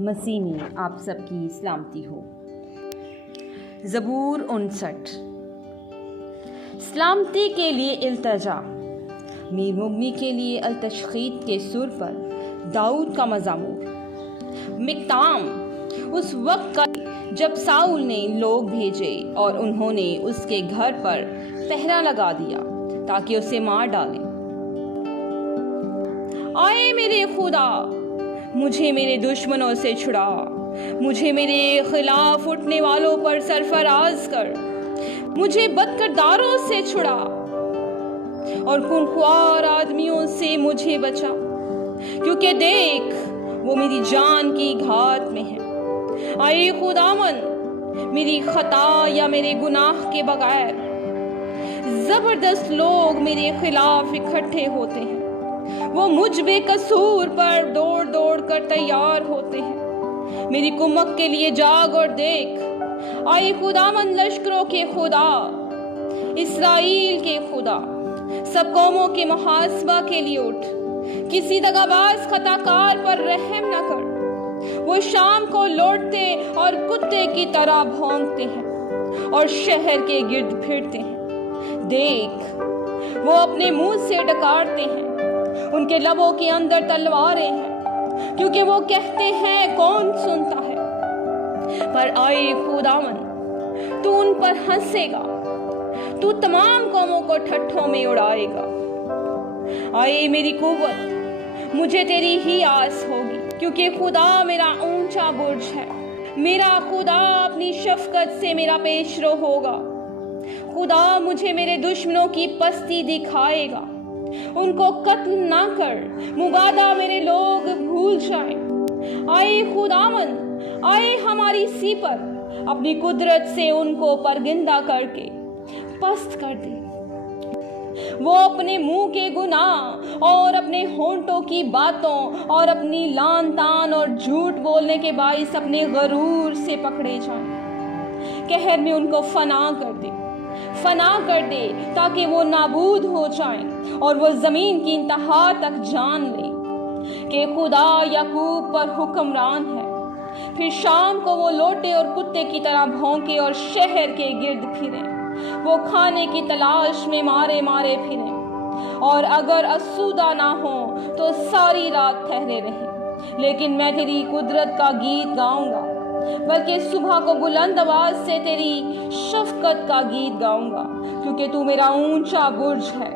मसीह में आप सबकी सलामती हो। ज़बूर 59। सलामती के लिए इल्तजा, मीर मुगनी के लिए अल-तशखीत के सुर पर दाऊद का मज़मूर। मिक्ताम, उस वक्त का जब साउल ने लोग भेजे और उन्होंने उसके घर पर पहरा लगा दिया ताकि उसे मार डालें। आए मेरे खुदा, मुझे मेरे दुश्मनों से छुड़ा, मुझे मेरे खिलाफ उठने वालों पर सरफराज कर, मुझे बदकिरदारों से छुड़ा और खूंखार आदमियों से मुझे बचा, क्योंकि देख वो मेरी जान की घात में है। आए खुदावन, मेरी खता या मेरे गुनाह के बगैर जबरदस्त लोग मेरे खिलाफ इकट्ठे होते हैं। वो मुझ बेकसूर पर दौड़ दौड़ कर तैयार होते हैं। मेरी कुमक के लिए जाग और देख। आए खुदावन, लश्करों के खुदा, इस्राएल के खुदा, सब कौमों के मुहासबा के लिए उठ। किसी दगाबाज खताकार पर रहम न कर। वो शाम को लौटते और कुत्ते की तरह भौंकते हैं और शहर के गिर्द फिरते हैं। देख, वो अपने मुंह से डकारते हैं, उनके लबों के अंदर तलवारें हैं, क्योंकि वो कहते हैं कौन सुनता है। पर आए खुदावन, तू उन पर हंसेगा, तू तमाम कौमों को ठट्ठों में उड़ाएगा। आए मेरी कुव्वत, मुझे तेरी ही आस होगी, क्योंकि खुदा मेरा ऊंचा बुर्ज है। मेरा खुदा अपनी शफकत से मेरा पेशरो होगा। खुदा मुझे मेरे दुश्मनों की पस्ती दिखाएगा। उनको कत्ल ना कर, मुबादा मेरे लोग भूल जाएं। आए खुदावन, आए हमारी सी पर अपनी कुदरत से उनको परगिंदा करके पस्त कर दे। वो अपने मुंह के गुनाह और अपने होंठों की बातों और अपनी लान तान और झूठ बोलने के बाइस अपने गरूर से पकड़े जाएं। कहर में उनको फना कर दे ताकि वो नाबूद हो जाएं और वो जमीन की इंतहा तक जान ले कि खुदा याकूब पर हुक्मरान है। फिर शाम को वो लौटे और कुत्ते की तरह भौंके और शहर के गिर्द फिरे। वो खाने की तलाश में मारे मारे फिरे और अगर आसूदा ना हो तो सारी रात ठहरे रहे। लेकिन मैं तेरी कुदरत का गीत गाऊंगा, बल्कि सुबह को बुलंद आवाज से तेरी शफकत का गीत गाऊंगा, क्योंकि तू मेरा ऊंचा बुर्ज है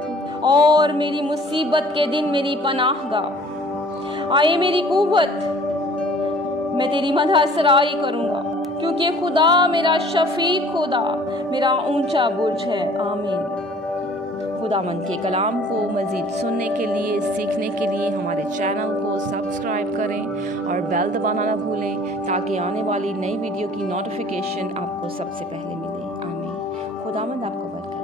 और मेरी मुसीबत के दिन मेरी पनाहगाह। आए मेरी कुव्वत, मैं तेरी मदह सराई करूंगा, क्योंकि खुदा मेरा शफीक, खुदा मेरा ऊंचा बुर्ज है। आमीन। खुदावंद के कलाम को मज़ीद सुनने के लिए, सीखने के लिए हमारे चैनल को सब्सक्राइब करें और बेल दबाना ना भूलें, ताकि आने वाली नई वीडियो की नोटिफिकेशन आपको सबसे पहले मिले। आमीन। खुदावंद आपको बरकत।